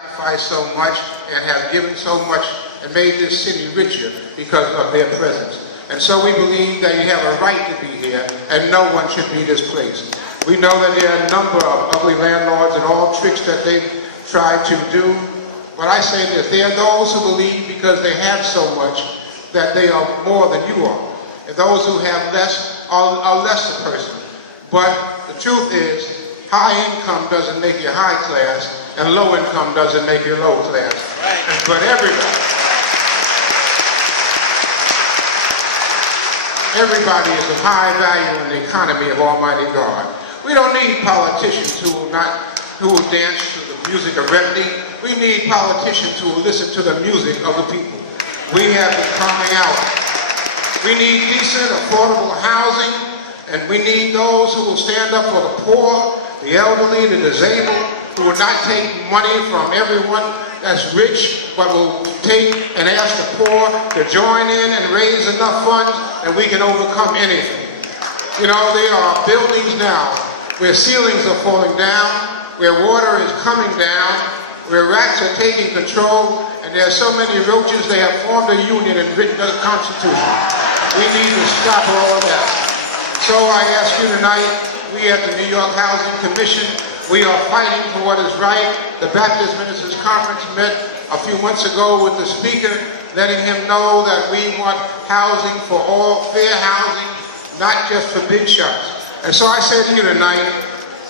sacrificed so much and have given so much and made this city richer because of their presence. And so we believe that you have a right to be here and no one should be displaced. We know that there are a number of ugly landlords and all tricks that they try to do. But I say this, there are those who believe because they have so much that they are more than you are. And those who have less are less a person. But the truth is, high income doesn't make you high class, and low income doesn't make you low class. Right. But everybody is of high value in the economy of Almighty God. We don't need politicians who will dance to the music of remedy. We need politicians who will listen to the music of the people. We have been crying out. We need decent, affordable housing, and we need those who will stand up for the poor, the elderly, the disabled, who will not take money from everyone that's rich, but will take and ask the poor to join in and raise enough funds that we can overcome anything. You know, there are buildings now where ceilings are falling down, where water is coming down, where rats are taking control, and there are so many roaches they have formed a union and written a constitution. We need to stop all of that. So I ask you tonight, we at the New York Housing Commission, we are fighting for what is right. The Baptist Ministers Conference met a few months ago with the Speaker, letting him know that we want housing for all, fair housing, not just for big shots. And so I say to you tonight,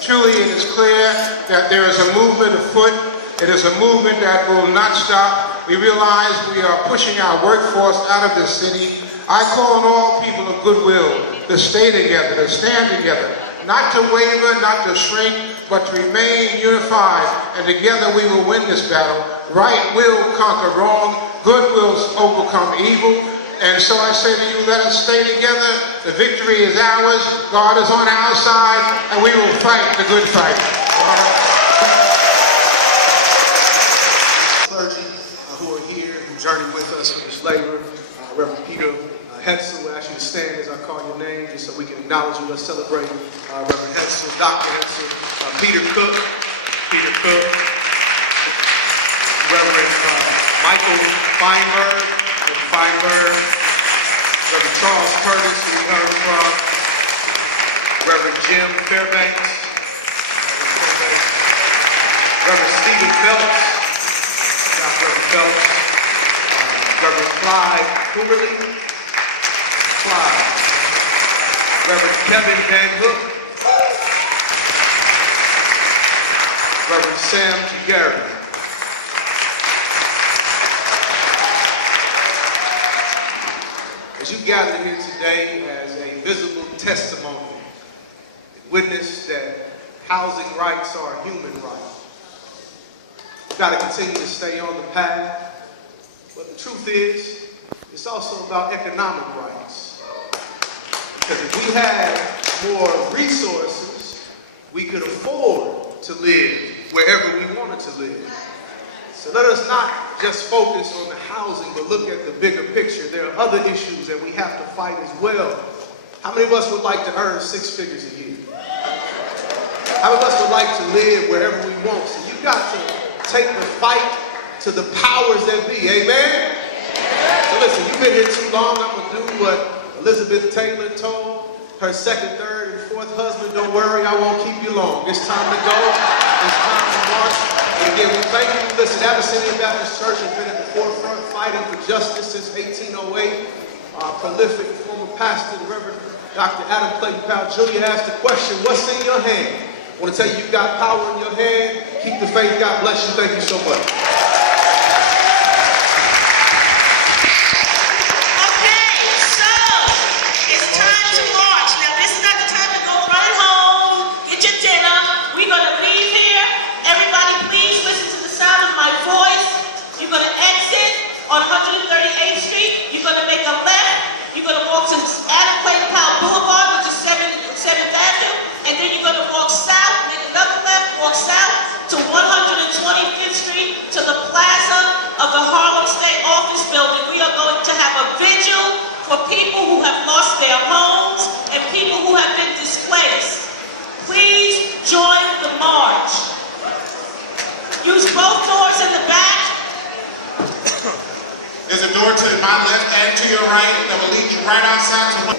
truly it is clear that there is a movement afoot. It is a movement that will not stop. We realize we are pushing our workforce out of this city. I call on all people of goodwill to stay together, to stand together, not to waver, not to shrink, but to remain unified, and together we will win this battle. Right will conquer wrong, good will overcome evil, and so I say to you, let us stay together. The victory is ours, God is on our side, and we will fight the good fight. Clergy who are here, who journey with us for this labor, Reverend Peter Hetzel, I ask you to stand as I call your name, just so we can acknowledge you. Let's celebrate Reverend Hetzel, Dr. Hetzel, Peter Cook, Reverend Michael Feinberg, Reverend Charles Curtis, who we heard from, Reverend Jim Fairbanks, Reverend Stephen Phelps, Reverend Phelps, Reverend Clyde Coomerly, Reverend Kevin Van Hook, Reverend Sam Gary. As you gather here today as a visible testimony, witness that housing rights are a human right. We've got to continue to stay on the path, but the truth is, it's also about economic rights. Because if we had more resources, we could afford to live wherever we wanted to live. So let us not just focus on the housing, but look at the bigger picture. There are other issues that we have to fight as well. How many of us would like to earn 6 figures a year? How many of us would like to live wherever we want? So you've got to take the fight to the powers that be. Amen? So listen, you've been here too long. I'm going to do what Elizabeth Taylor told her second, third, and fourth husband. Don't worry, I won't keep you long. It's time to go. It's time to march. And again, we thank you. Listen, Abyssinia Baptist Church has been at the forefront fighting for justice since 1808. Our prolific former pastor, the Reverend Dr. Adam Clayton Powell Jr. asked the question, what's in your hand? I want to tell you, you've got power in your hand. Keep the faith. God bless you. Thank you so much. On 138th Street, you're going to make a left, you're going to walk to Adam Clayton Powell Boulevard, which is 7th Avenue, and then you're going to walk south, make another left, walk south to 125th Street to the plaza of the Harlem State Office Building. We are going to have a vigil for people who have lost their homes and people who have been displaced. Please join the march. Use both doors a door to my left and to your right that will lead you right outside to one.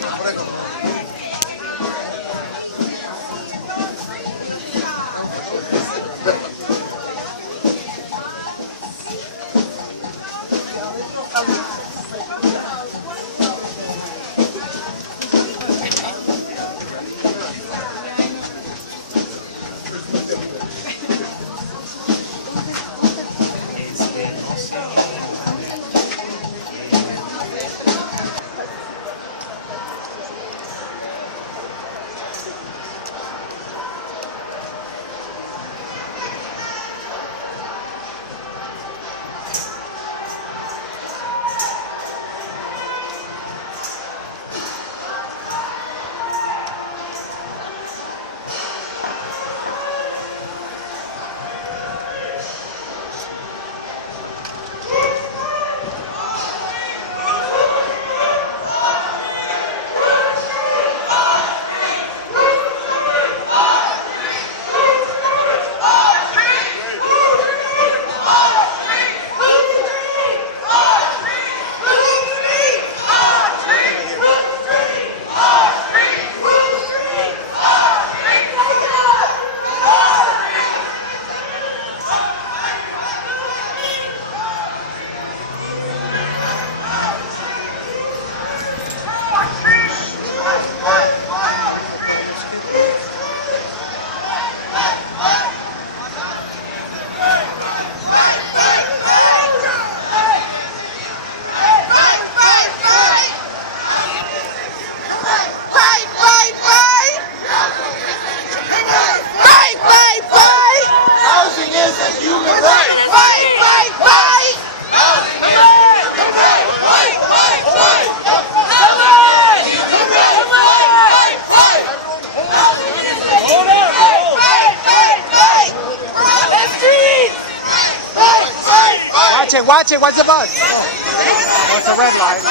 Watch it, what's the bus? Oh, it's a red light.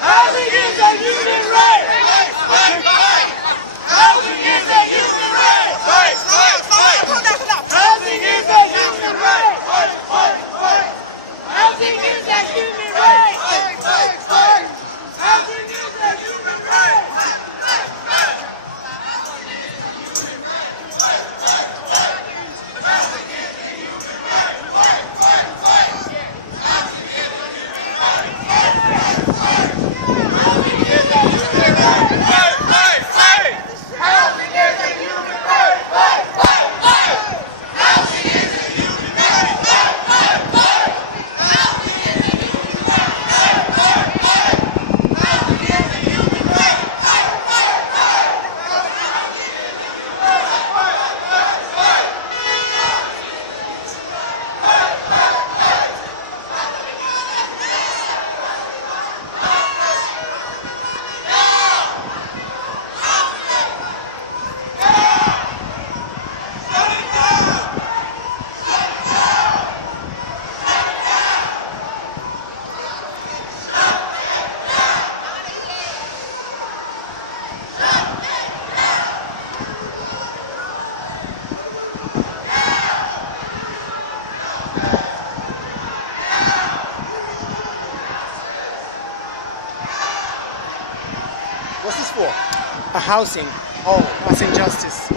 Housing is a human right! Housing is a human right! Housing is a human right! Housing is a human right! Housing is a human right! What's this for? A housing. Oh, that's injustice.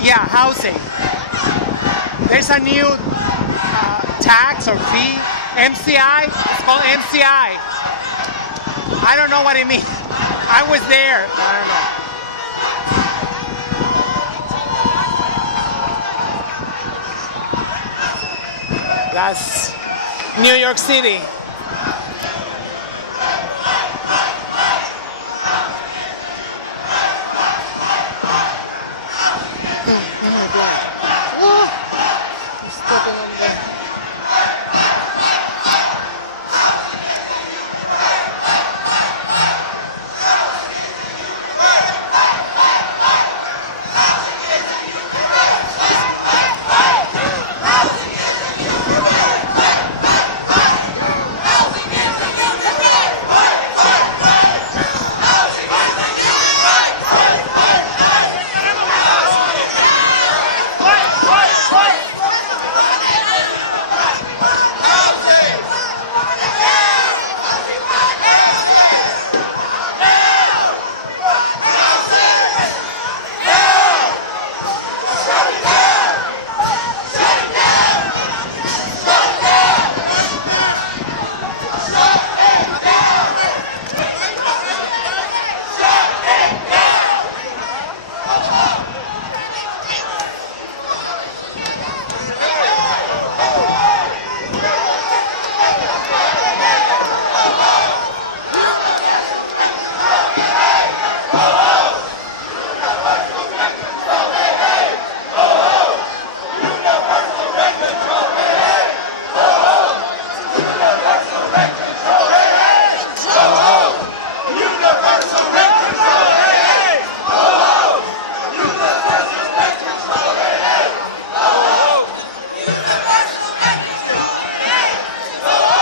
Yeah, housing. There's a new tax or fee, MCI. It's called MCI. I don't know what it means. I was there. I don't know. That's New York City.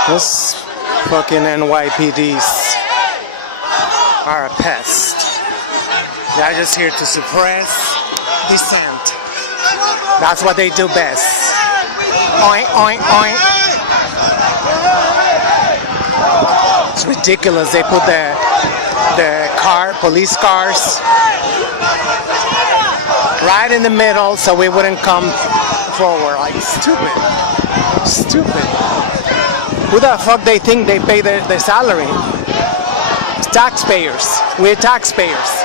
Those fucking NYPDs are a pest. They're just here to suppress dissent. That's what they do best. Oink, oink, oink. It's ridiculous. They put the police cars right in the middle so we wouldn't come forward. Like, stupid. Stupid. Who the fuck they think they pay their salary? It's taxpayers. We're taxpayers.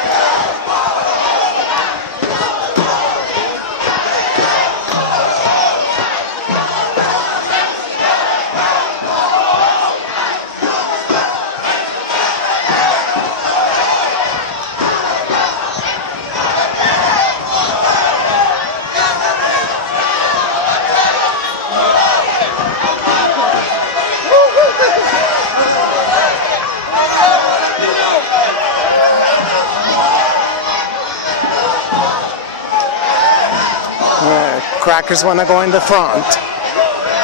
Crackers want to go in the front.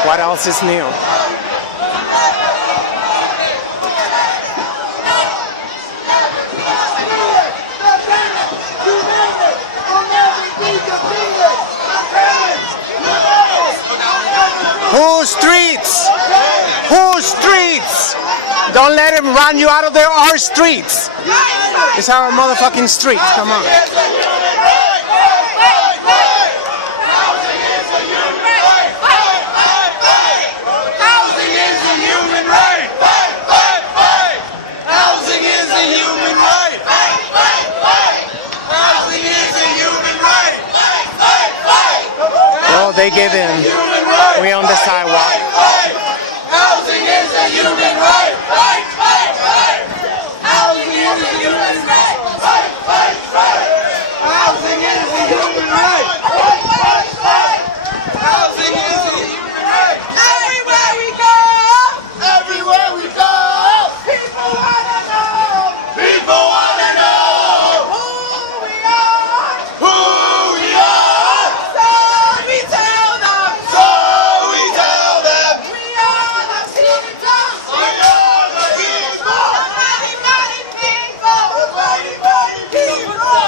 What else is new? Whose streets? Whose streets? Don't let him run you out of there. Our streets. It's our motherfucking streets. Come on. They give in. We on the sidewalk. Housing is a human right. Fight, fight, fight. Housing is a human right. Fight, fight, fight. Housing is a human right. Fight, fight, fight. Housing is a human right. Everywhere we go. Everywhere we go. People wanna know. People wanna know who we are. Who we are. So we tell them. So we tell them. We are the people. We are the people. The mighty, mighty people. The mighty, mighty people.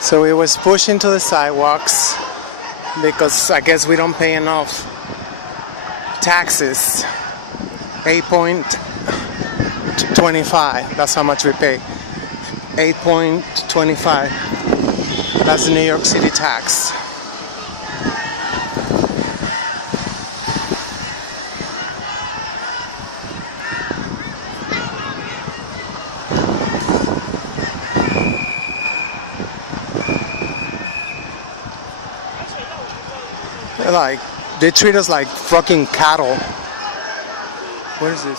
So we was pushed into the sidewalks because I guess we don't pay enough taxes. 8.25. That's how much we pay. 8.25. That's the New York City tax. Like, they treat us like fucking cattle. What is this?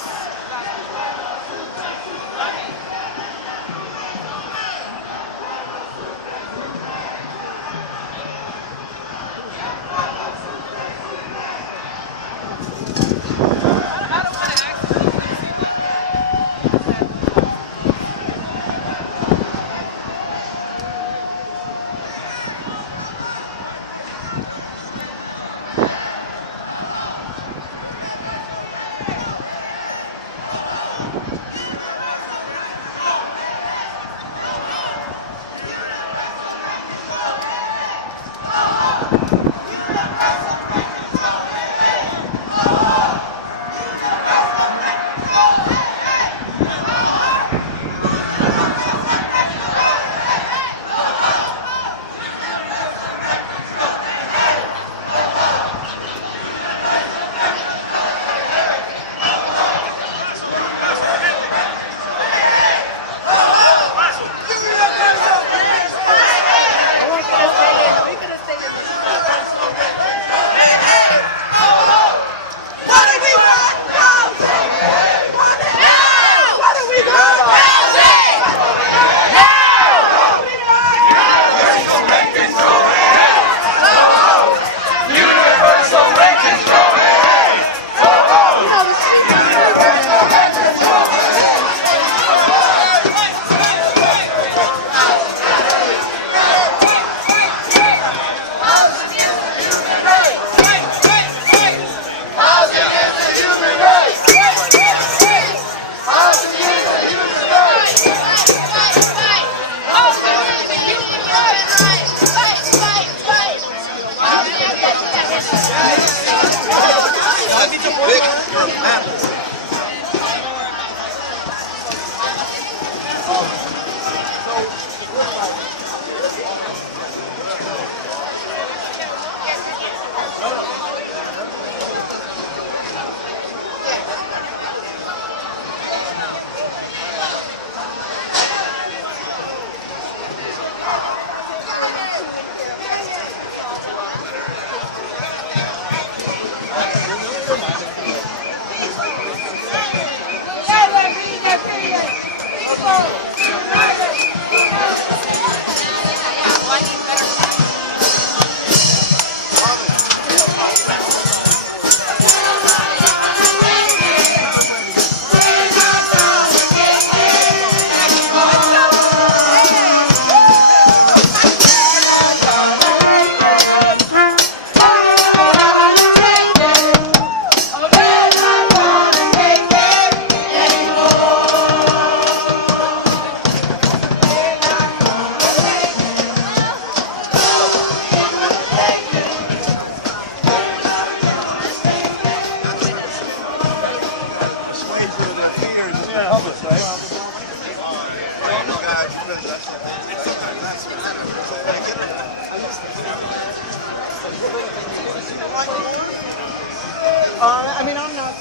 I mean, I'm not.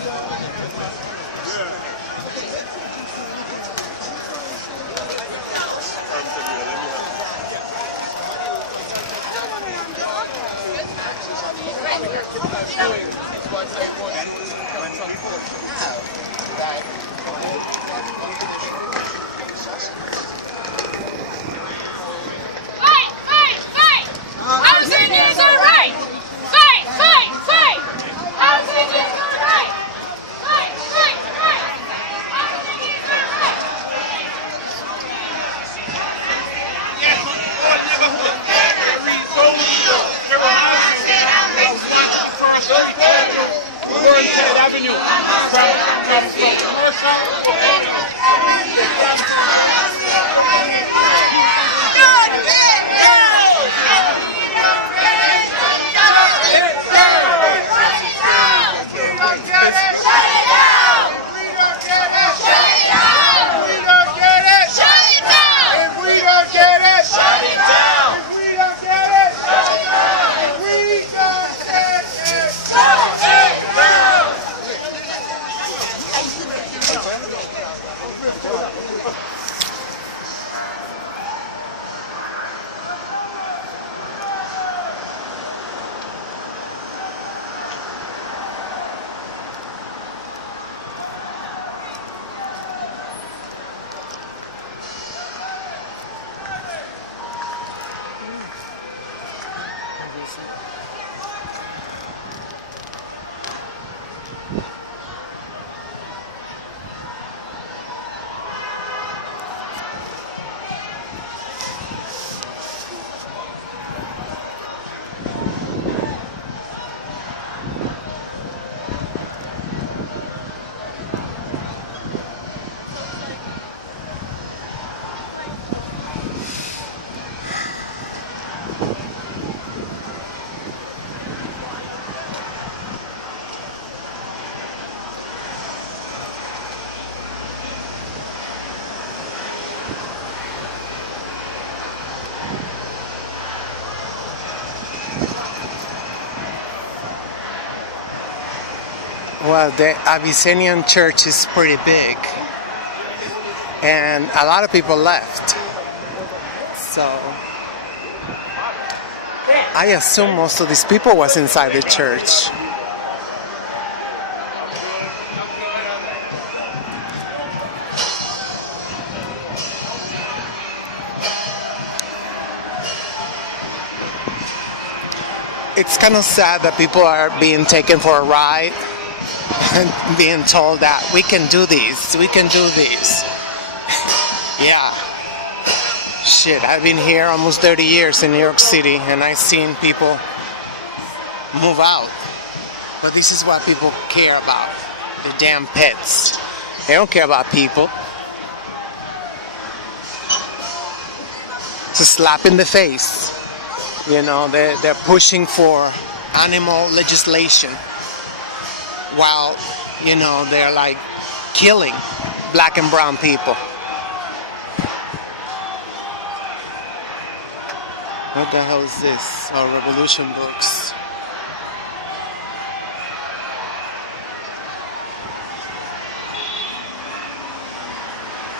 Fight, fight, fight! Housing is our right! Fight, fight, fight! Housing is our right! Fight, fight, fight! Housing is our right! Avenue. Well, the Abyssinian church is pretty big, and a lot of people left. So I assume most of these people was inside the church. It's kind of sad that people are being taken for a ride and being told that we can do these, we can do these. Yeah. Shit, I've been here almost 30 years in New York City, and I've seen people move out. But this is what people care about, the damn pets. They don't care about people. It's a slap in the face. You know, they're pushing for animal legislation while You know, they're like killing black and brown people. What the hell is this? Oh, Revolution books.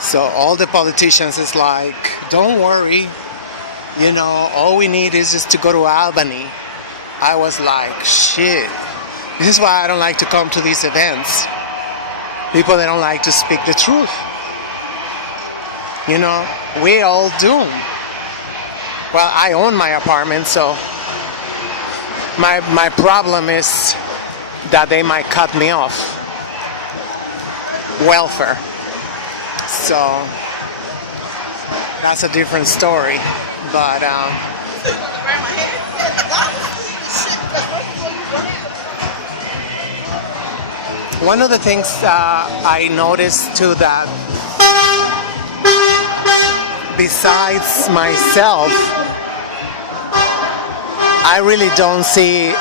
So all the politicians is like, don't worry, you know, all we need is just to go to Albany. I was like, shit. This is why I don't like to come to these events. People that don't like to speak the truth. You know, we all doomed. Well, I own my apartment, so my problem is that they might cut me off. Welfare. So that's a different story. But one of the things I noticed too, that besides myself, I really don't see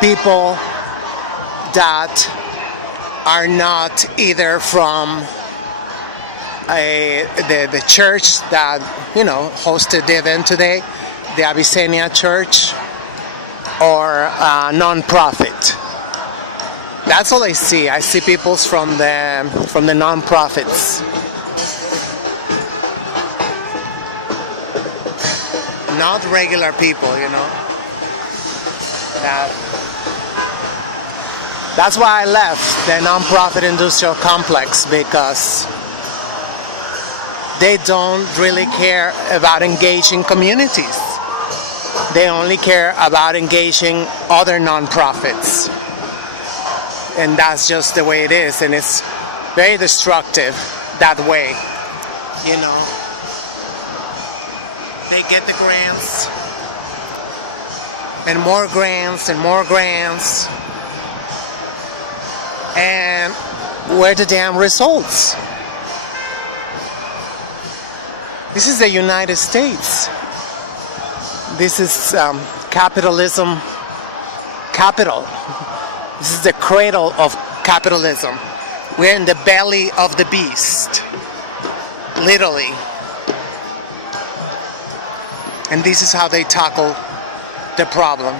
people that are not either from the church that, you know, hosted the event today, the Abyssinia church, or non-profit. That's all I see. I see people from the non-profits. Not regular people, you know. That's why I left the non-profit industrial complex, because they don't really care about engaging communities. They only care about engaging other non-profits. And that's just the way it is, and it's very destructive that way, you know. They get the grants, and more grants, and more grants, and where are the damn results? This is the United States. This is capitalism, capital. This is the cradle of capitalism. We're in the belly of the beast, literally. And this is how they tackle the problem.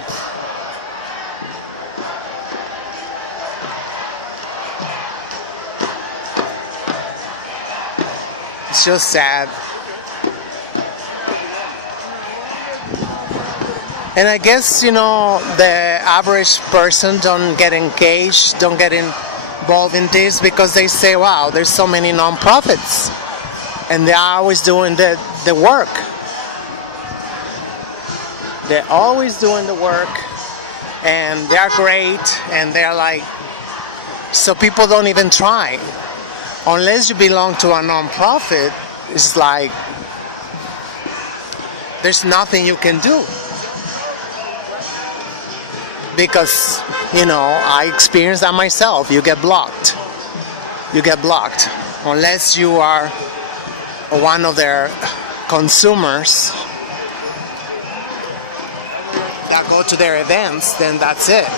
It's just sad. And I guess, you know, the average person don't get engaged, don't get involved in this, because they say, wow, there's so many non-profits and they're always doing the work. They're always doing the work, and they're great, and they're like, so people don't even try. Unless you belong to a non-profit, it's like there's nothing you can do. Because, you know, I experienced that myself. You get blocked. You get blocked. Unless you are one of their consumers that go to their events, then that's it.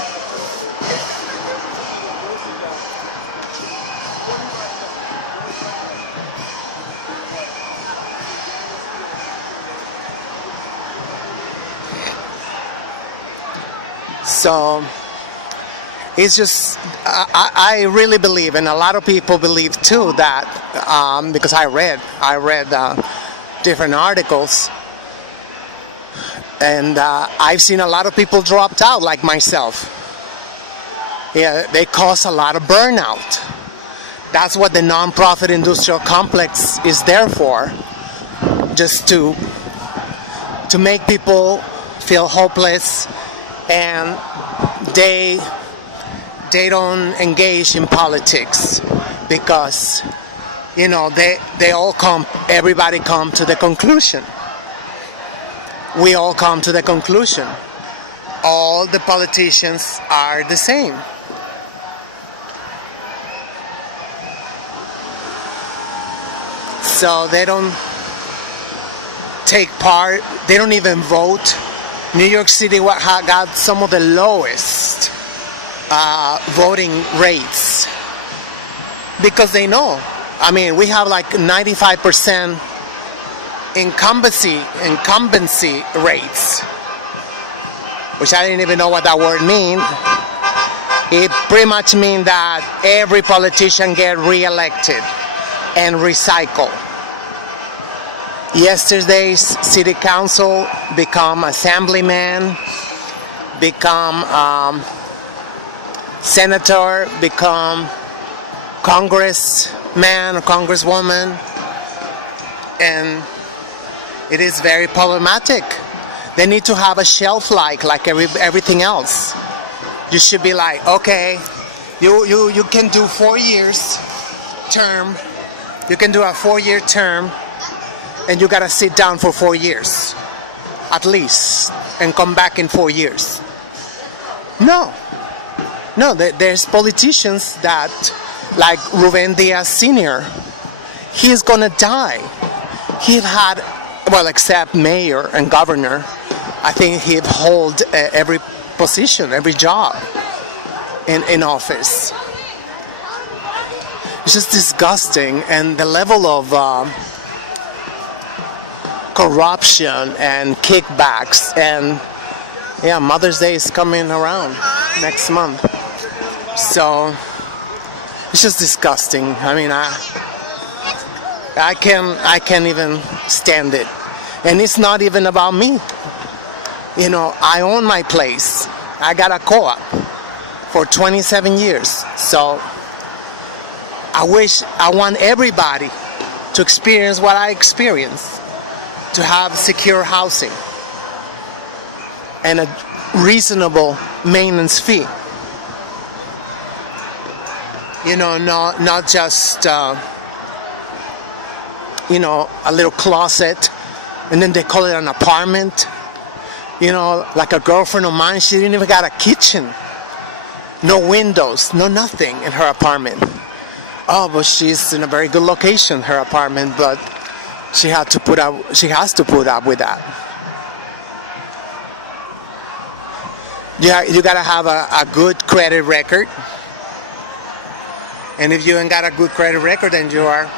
So it's just, I really believe, and a lot of people believe too, that because I read different articles, and I've seen a lot of people dropped out, like myself. Yeah, they cause a lot of burnout. That's what the non-profit industrial complex is there for, just to make people feel hopeless, and they don't engage in politics, because, you know, everybody come to the conclusion. We all come to the conclusion. All the politicians are the same. So they don't take part, they don't even vote. New York City got some of the lowest voting rates because they know. I mean, we have like 95% incumbency rates, which I didn't even know what that word means. It pretty much means that every politician get reelected and recycle. Yesterday's city council become assemblyman, become senator, become congressman or congresswoman, and it is very problematic. They need to have a shelf life like everything else. You should be like, okay, you can do 4 years term, you can do a 4-year term, and you gotta sit down for 4 years, at least, and come back in 4 years. No, there's politicians that, like Ruben Diaz Sr., he's gonna die. He had, well, except mayor and governor, I think he hold every position, every job in office. It's just disgusting, and the level of corruption and kickbacks, and yeah, Mother's Day is coming around next month, so it's just disgusting. I mean, I can't even stand it, and it's not even about me. You know, I own my place. I got a co-op for 27 years, so I want everybody to experience what I experienced, to have secure housing and a reasonable maintenance fee. You know, not just you know, a little closet, and then they call it an apartment. You know, like a girlfriend of mine, she didn't even got a kitchen, no windows, no nothing in her apartment. Oh, but she's in a very good location, her apartment, but she has to put up with that. Yeah, you gotta have a good credit record, and if you ain't got a good credit record, then you are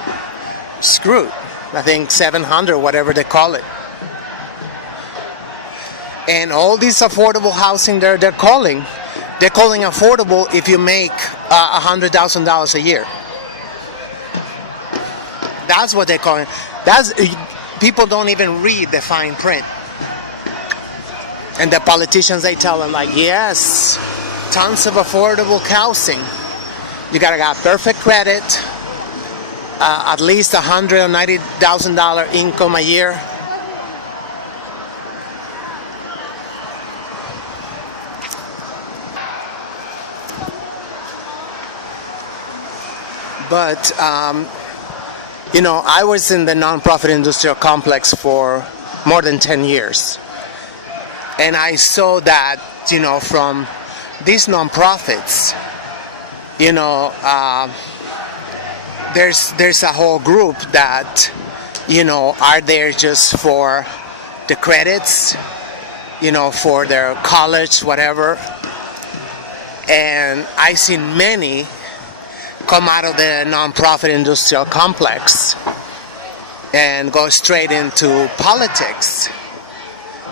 screwed. I think 700, whatever they call it. And all these affordable housing they're calling affordable if you make $100,000 a year. That's what they're calling. People don't even read the fine print. And the politicians, they tell them like, yes, tons of affordable housing. You gotta got perfect credit, at least $190,000 income a year. But, you know, I was in the nonprofit industrial complex for more than 10 years. And I saw that, you know, from these nonprofits, you know, there's a whole group that, you know, are there just for the credits, you know, for their college, whatever. And I've seen many come out of the nonprofit industrial complex and go straight into politics,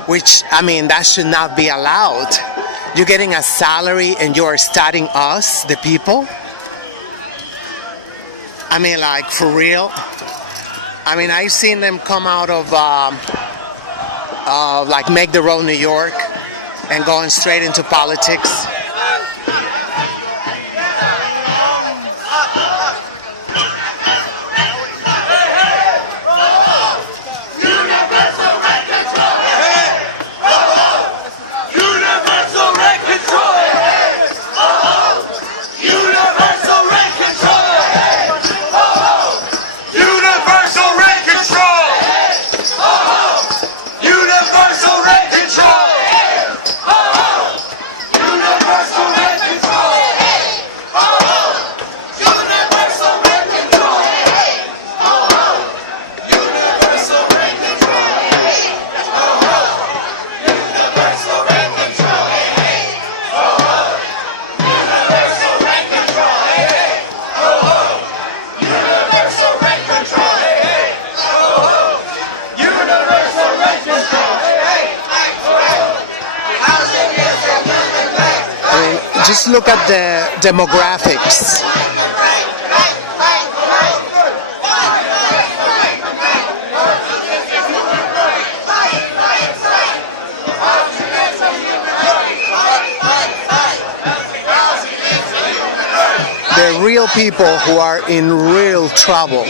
which, I mean, that should not be allowed. You're getting a salary and you're studying us, the people. I mean, like, for real. I mean, I've seen them come out of like Make the Road New York and going straight into politics. Universal rent control! just look at the demographics. The real people who are in real trouble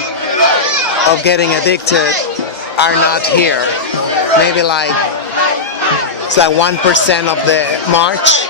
of getting addicted are not here. Maybe it's like 1% of the march.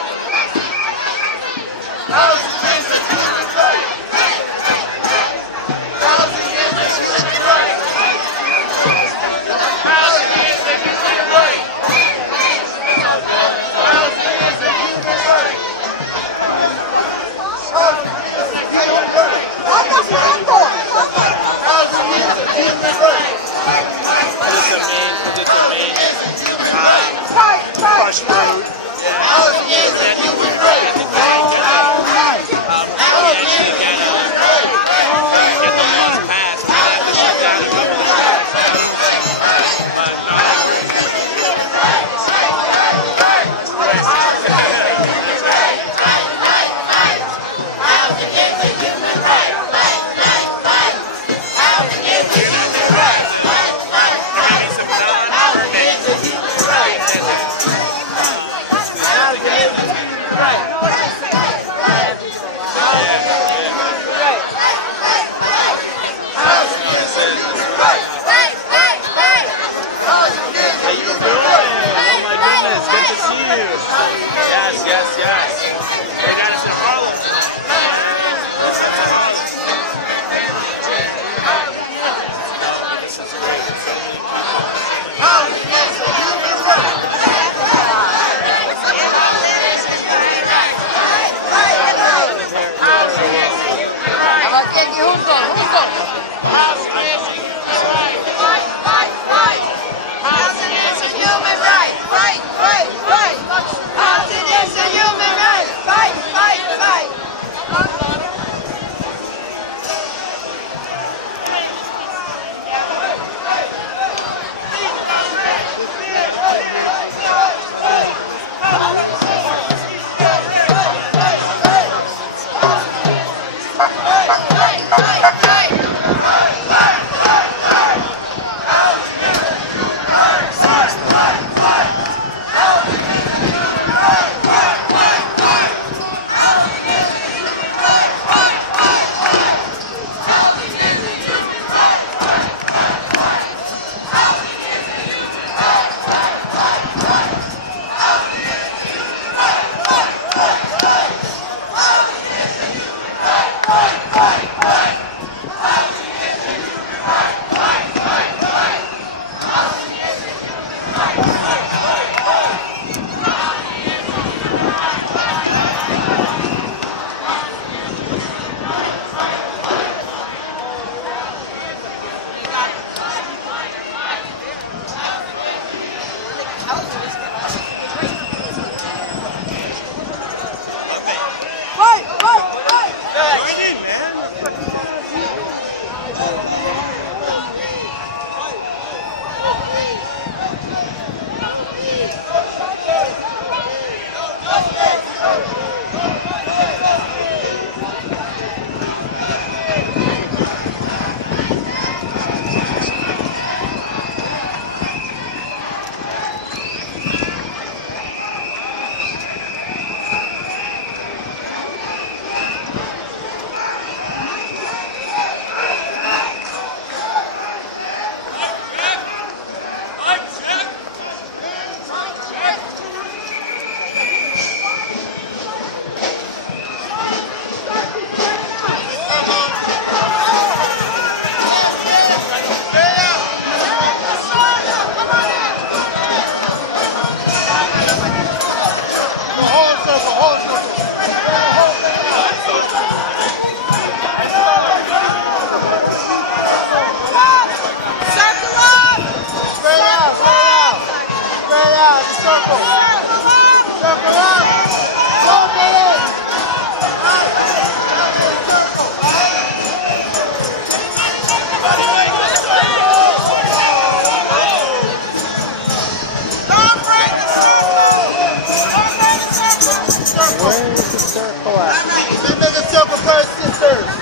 first sisters.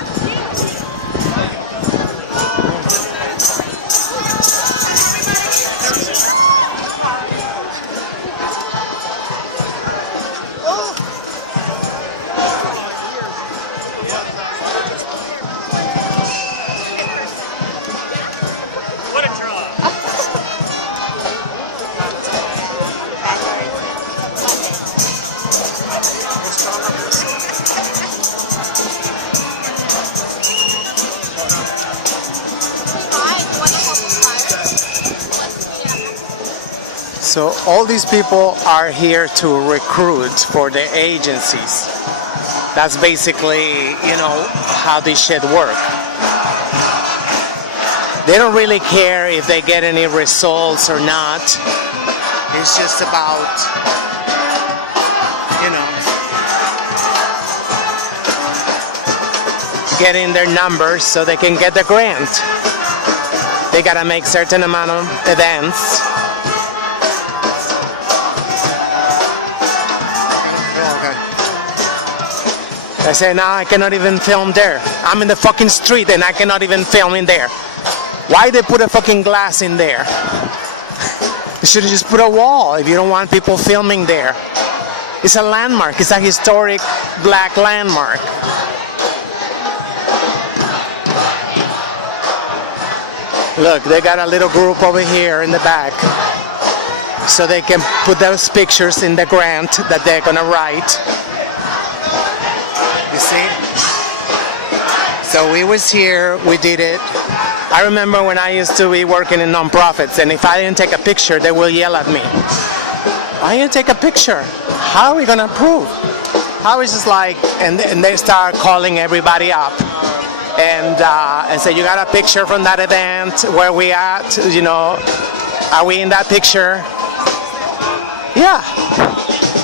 So all these people are here to recruit for the agencies. That's basically, how this shit work. They don't really care if they get any results or not. It's just about, getting their numbers so they can get the grant. They gotta make certain amount of events. I say, now I cannot even film there. I'm in the fucking street and I cannot even film in there. Why they put a fucking glass in there? They should have just put a wall if you don't want people filming there. It's a landmark. It's a historic black landmark. Look, they got a little group over here in the back. So they can put those pictures in the grant that they're gonna write. You see? So we was here, we did it. I remember when I used to be working in nonprofits, and if I didn't take a picture, they will yell at me. Why didn't you take a picture? How are we gonna prove? How is this like, and they start calling everybody up. And say, you got a picture from that event, where we at, are we in that picture? Yeah,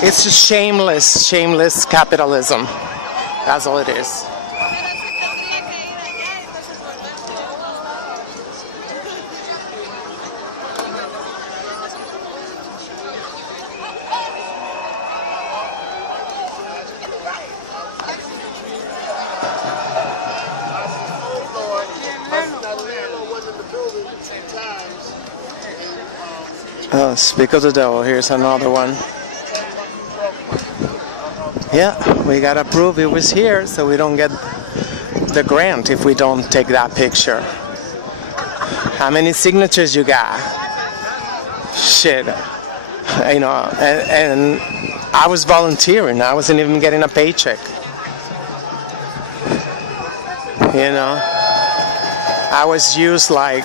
it's just shameless capitalism. That's all it is. Oh, speak of the devil, here's another one. Yeah, we gotta prove it was here so we don't get the grant if we don't take that picture. How many signatures you got? Shit. And I was volunteering, I wasn't even getting a paycheck. I was used like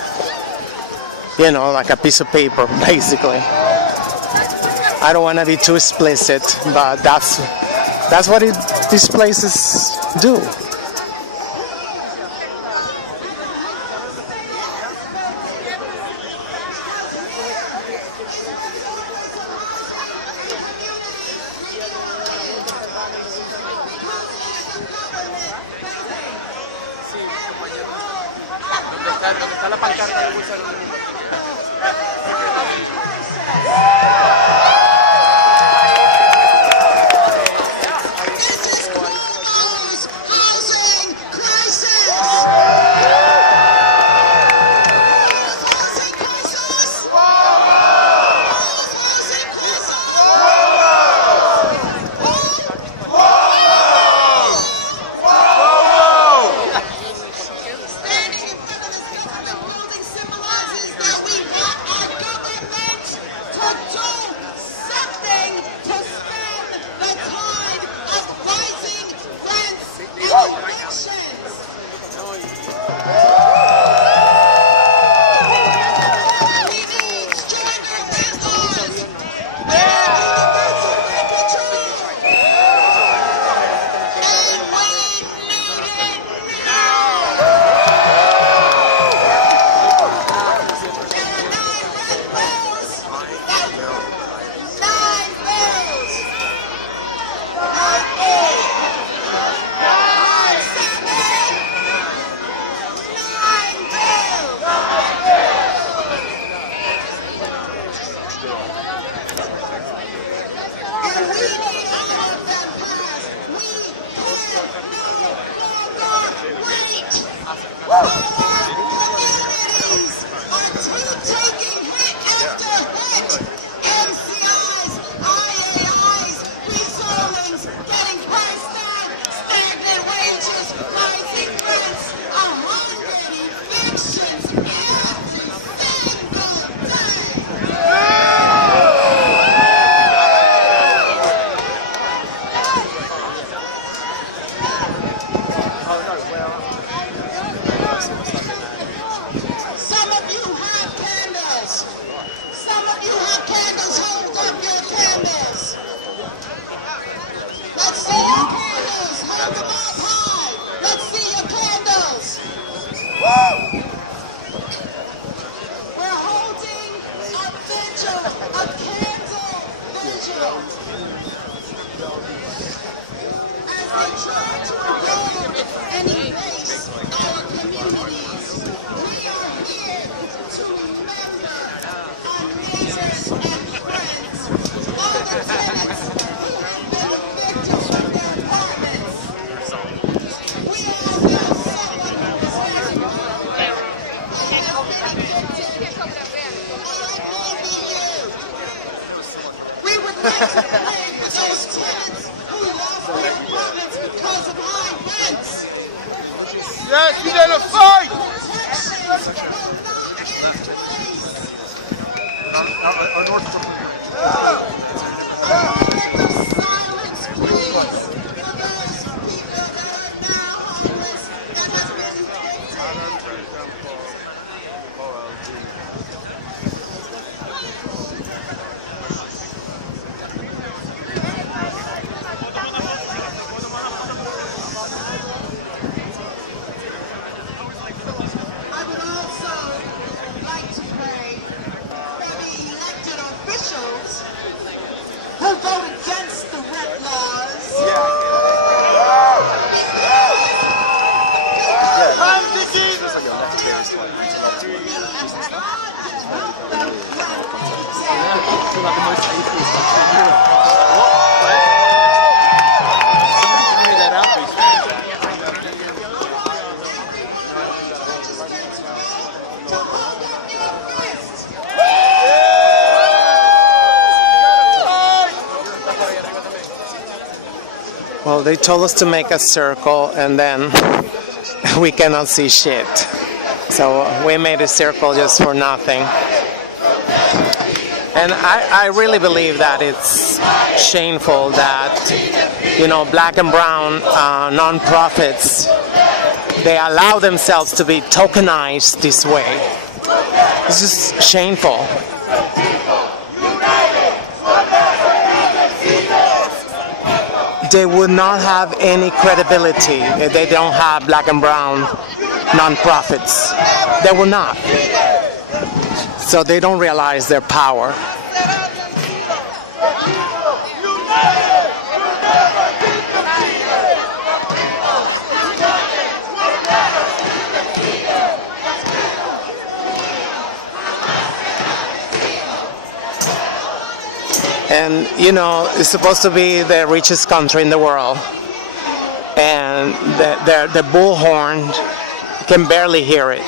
a piece of paper, basically. I don't want to be too explicit, but that's what these places do. Standing in front of this government building symbolizes that we want our communities are taking hit after hit. MCIs, IAIs, rezonings, getting priced out, stagnant wages, rising rents, 100 evictions every single day. Some of you have candles. Some of you have candles. Hold up your candles. Let's see your candles. Hold them up high. Let's see your candles. We're holding a vigil, a candle vigil. As they try to erode and erase our communities, we are here to remember our neighbors and friends, all the tenants who have been victims of their apartments. We all know someone who is very and has been evicted. Or maybe you. We would like to pray for those tenants who lost their apartments because of high rents. Yes, we did a fight! Protections will not in place. Moment of silence, please, for those people that are now homeless, that have been I would also like to pray for the elected officials who vote against the rent laws. Come to Jesus! Well, they told us to make a circle and then we cannot see shit. So we made a circle just for nothing. And I really believe that it's shameful that, you know, black and brown non-profits, they allow themselves to be tokenized this way. It's just shameful. They would not have any credibility if they don't have black and brown non-profits. They will not. So they don't realize their power. And you know, it's supposed to be the richest country in the world, and the bullhorn can barely hear it.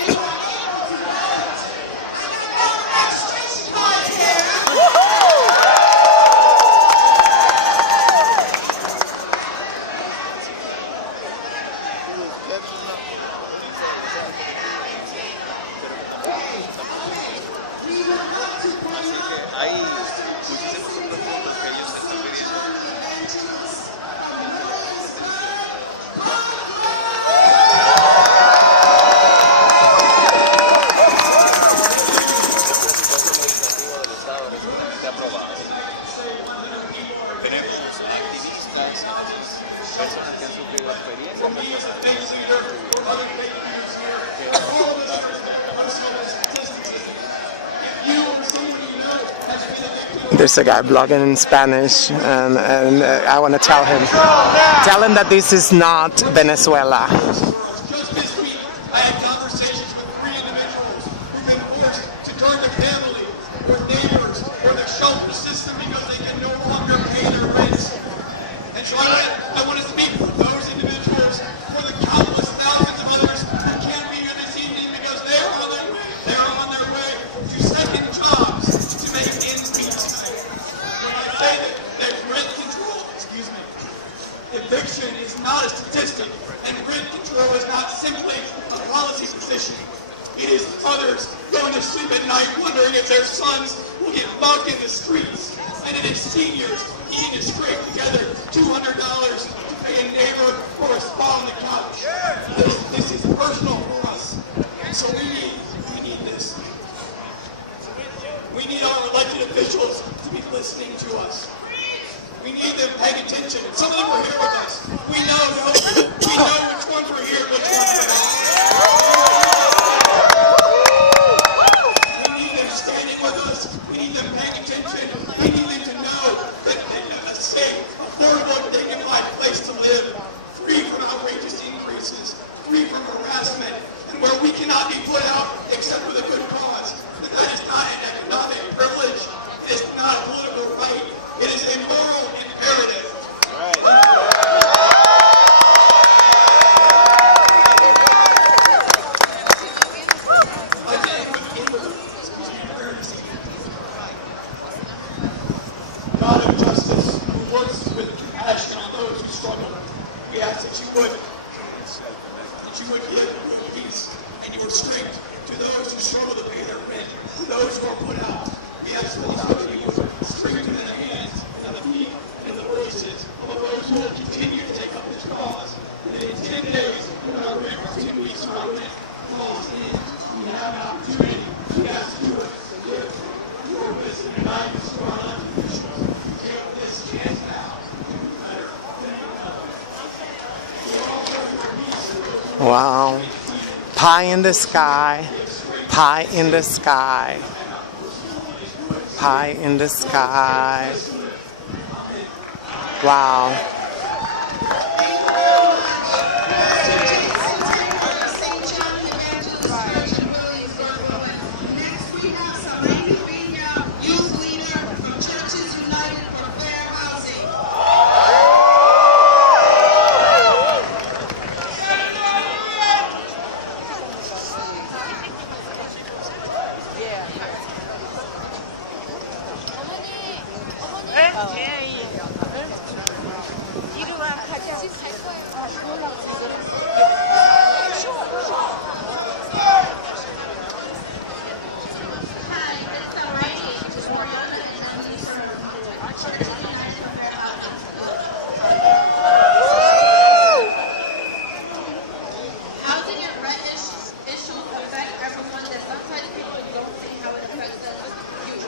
There's a guy blogging in Spanish, and I want to tell him that this is not Venezuela. Just this week, I had conversations with 3 individuals who've been forced to turn to family or neighbors or the shelter system because they can no longer pay their rents. And so I want to speak for those individuals, for the countless thousands of others who can't be here this if their sons will get mugged in the streets, and if it's seniors eating to scrape together $200 to pay a neighbor for a spot on the couch. This is personal for us, and so we need this. We need our elected officials to be listening to us. We need them paying attention. And some of them are here with us. We know which ones were here, which ones were not. We need them standing with us. We need them paying attention. We need them to know that a safe, affordable, dignified place to live, free from outrageous increases, free from harassment, and where we cannot be put out except with a good cause. That is not an economic privilege. It is not a political right. It is a moral imperative. God of justice, who works with compassion on those who struggle, we ask that you would give peace and your strength to those who struggle to pay their rent, to those who are put out. We ask that you would strengthen the hands and the feet and the voices of those who will continue to take up this cause. And in 10 days, when our rent, 10 weeks of our rent falls in, we have an opportunity. We ask you to give your wisdom and guidance to our elected officials. Take this chance now to do better than another. We all pray for peace. Wow. Pie in the sky. Pie in the sky. Pie in the sky. Wow. Next we have Salami Benya, youth leader from Churches United for Fair Housing. Housing and rent issues affect everyone that sometimes people don't see how it affects us as a community.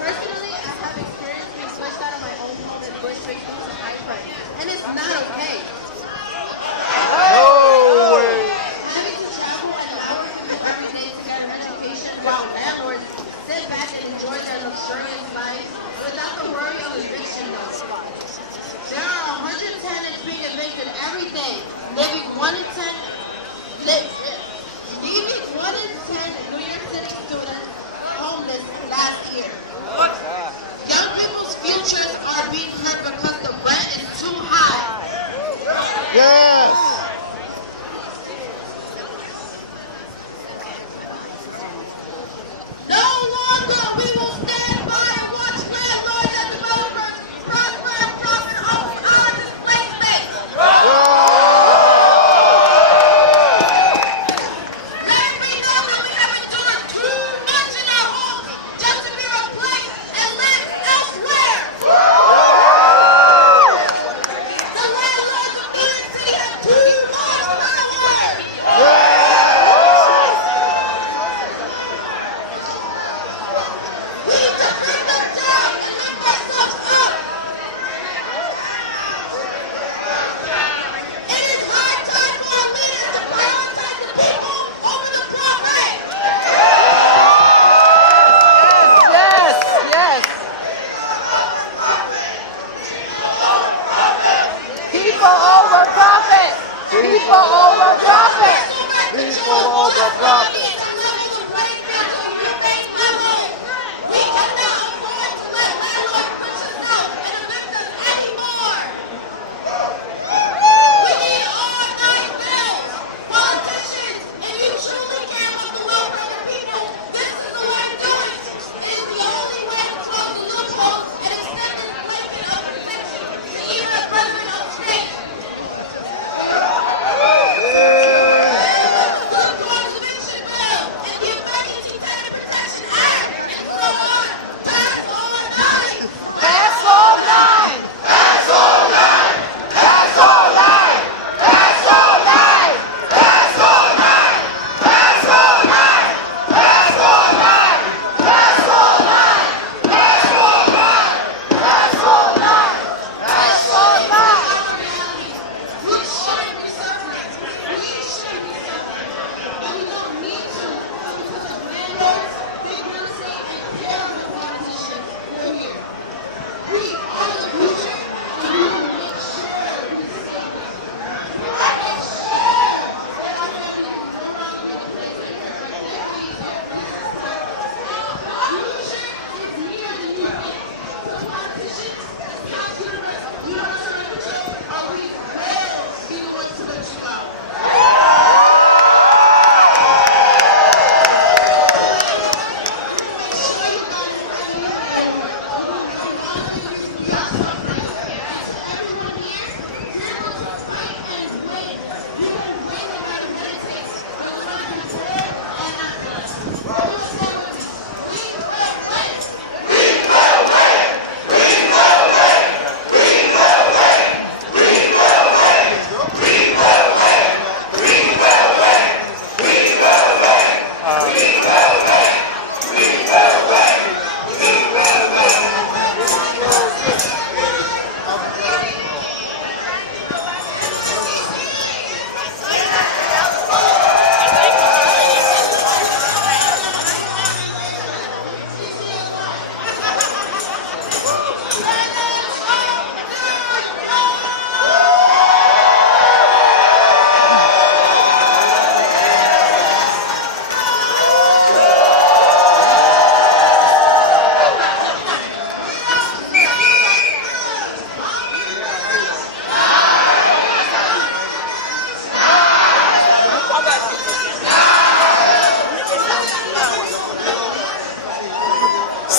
Personally, I have experienced being switched out of my own home and forced to high rent, and it's not okay.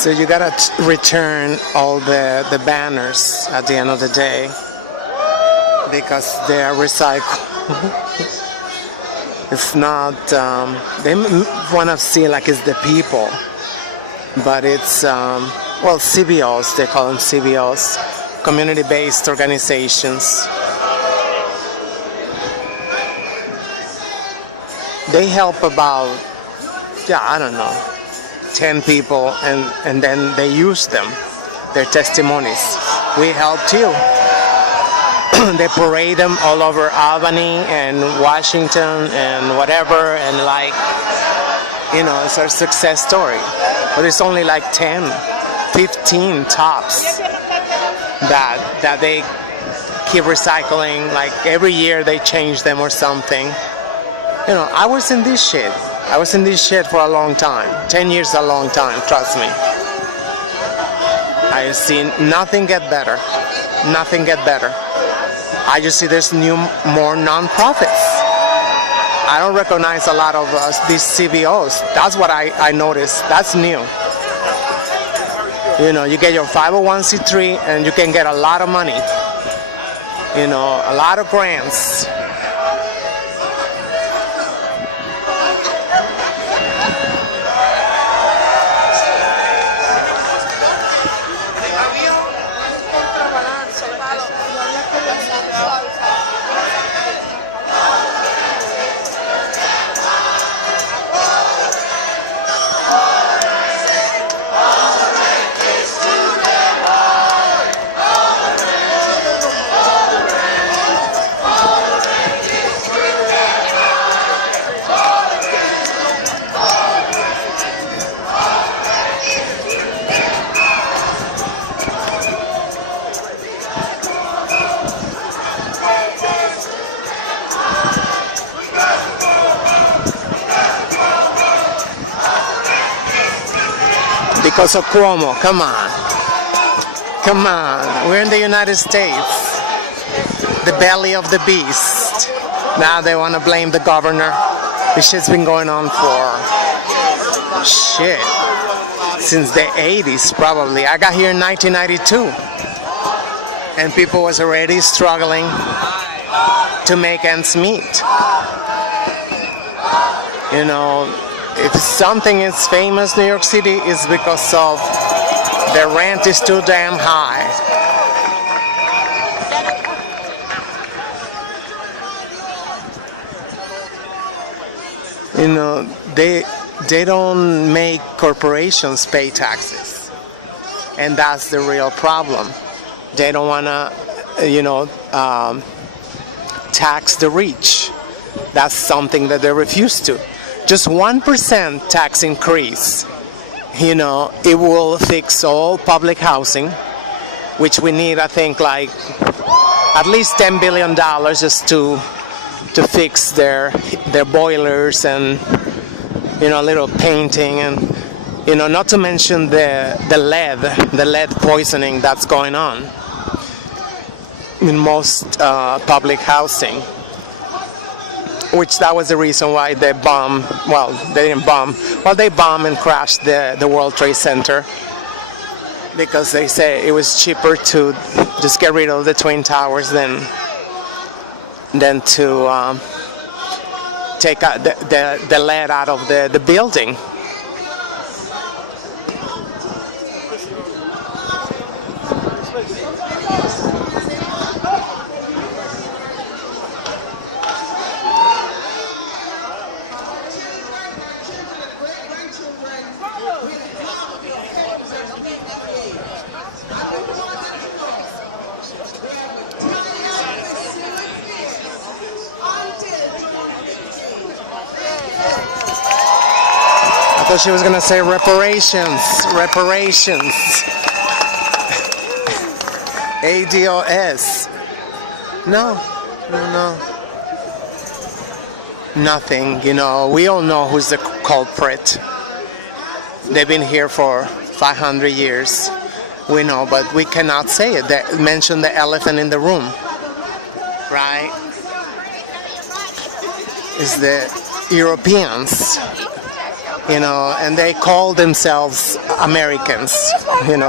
So you gotta return all the banners at the end of the day because they are recycled. It's not, they want to see like it's the people, but it's, well, CBOs, they call them CBOs, community-based organizations. They help about, yeah, I don't know, 10 people, and then they use them, their testimonies. We help too. They parade them all over Albany and Washington and whatever, and like, you know, it's our success story. But it's only like 10, 15 tops that they keep recycling. Like every year they change them or something. You know, I was in this shit. I was in this shit for a long time. 10 years is a long time, trust me. I see nothing get better. Nothing get better. I just see there's more non-profits. I don't recognize a lot of these CBOs. That's what I noticed. That's new. You know, you get your 501c3 and you can get a lot of money. You know, a lot of grants. Because of Cuomo, come on. Come on, we're in the United States. The belly of the beast. Now they want to blame the governor. This shit's been going on for, shit, since the 80s probably. I got here in 1992. And people was already struggling to make ends meet. You know, if something is famous, New York City, is because of the rent is too damn high. You know, they don't make corporations pay taxes, and that's the real problem. They don't wanna, you know, tax the rich. That's something that they refuse to. Just 1% tax increase, you know, it will fix all public housing, which we need, I think, like at least $10 billion just to fix their boilers and, you know, a little painting and, you know, not to mention the lead poisoning that's going on in most public housing. Which that was the reason why they bombed, well, they didn't bomb, well, they bombed and crashed the World Trade Center because they say it was cheaper to just get rid of the Twin Towers than to take out the lead out of the building. I thought she was gonna say reparations. ADOS. No. Nothing, you know, we all know who's the culprit. They've been here for 500 years. We know, but we cannot say it. They mention the elephant in the room, right? It's the Europeans, you know, and they call themselves Americans, you know.